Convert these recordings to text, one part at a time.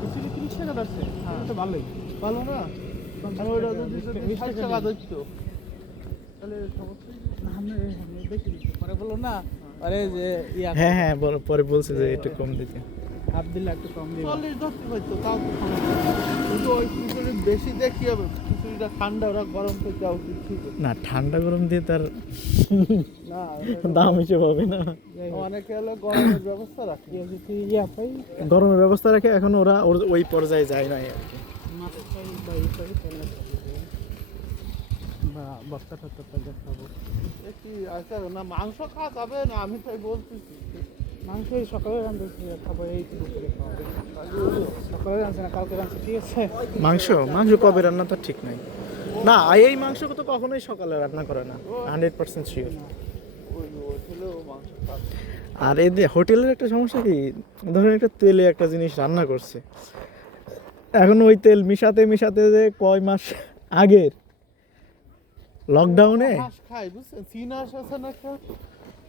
খিচুড়ি 30 টাকা যাচ্ছে, তো ভালোই। ভালো না? আর ওইটা যদি 60 টাকা দিত তাহলে সমস্যা না, আমি বেশি দিচ্ছি। পরে বললো না, আরে যে হ্যাঁ হ্যাঁ, পরে বলছে যে একটু কম দিতে। আব্দুল্লাহ একটু কম দিবে। 40 ধরতে হয়তো, তাও তো সমস্যা নেই। কিন্তু ওই খিচুড়ি বেশি দেখি হবে, খিচুড়িটা ঠান্ডা, ওরা গরম করে দেওয়া উচিত ছিল। না, ঠান্ডা গরম দিয়ে তার না, দাম হিসেবে হবে না। অনেকে হলো গরমের ব্যবস্থা রাখে। যদি পাই গরমের ব্যবস্থা রাখে, এখন ওরা ওই পর্যায়ে যায় নাই আর কি। মাছ পাই বা এই পাই তাহলে বা বস্তা টস্তা তাদের খাবো। কি আচ্ছা, না মাংস খাওয়া যাবে না, আমি তাই বলতেছি। মাংস এই সকালে রাঁধতেছি, খাবো এই দুপুরে খাওয়াবে। সকালে রাঁধছে না, কালকে রাঁধছে, ঠিক আছে। মাংস মাংস কবে রান্না তার ঠিক নাই। না, এই মাংস তো কখনোই সকালে রান্না করে না, 100% শিওর। ওই হোটেলেও মাংস খাবে। আর এদের হোটেলের একটা সমস্যা কি, ধরেন একটা তেলে একটা জিনিস রান্না করছে, এখন ওই তেল মিশাতে মিশাতে যে কয় মাস আগের লকডাউনে হাঁস খাই, বুঝছেন? চীনা হাঁস আছে না একটা?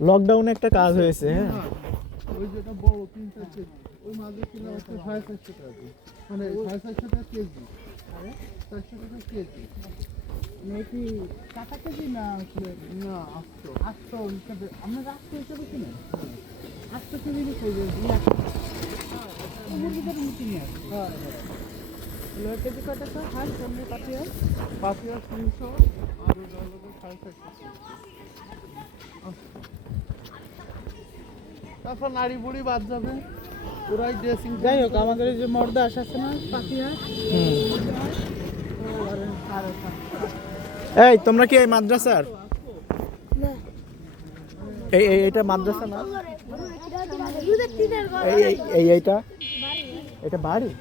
লকডাউনে একটা কাজ হয়েছে, হ্যাঁ। ওই যেটা বড় 3-4 কেজি, ওই মাঝে কিনা হচ্ছে 450 টাকা কেজি। মানে 450 টাকা কেজি, 400 টাকা কেজি। মানে কি কাটা কেজি না আসলে না, 800। 800 হিসাবে, আমরা 800 হিসাবে কিনে 800 কেজি করবে মুরগিদের মুখি নিয়ে আসে। লোক কেজি কত টাকা হয় সামনে পাতি হয়? বাকি আর 300, আর ওটা হলো 450 টাকা। তারপর নাড়ি বুড়ি বাদ যাবে, ওরাই ড্রেসিং। যাই হোক, আমাদের এই যে মর্দাস আছে না পাতি হয়, এই তোমরা কি এই মাদ্রাসার? এইটা মাদ্রাসা না? এইটা এটা বাড়ি?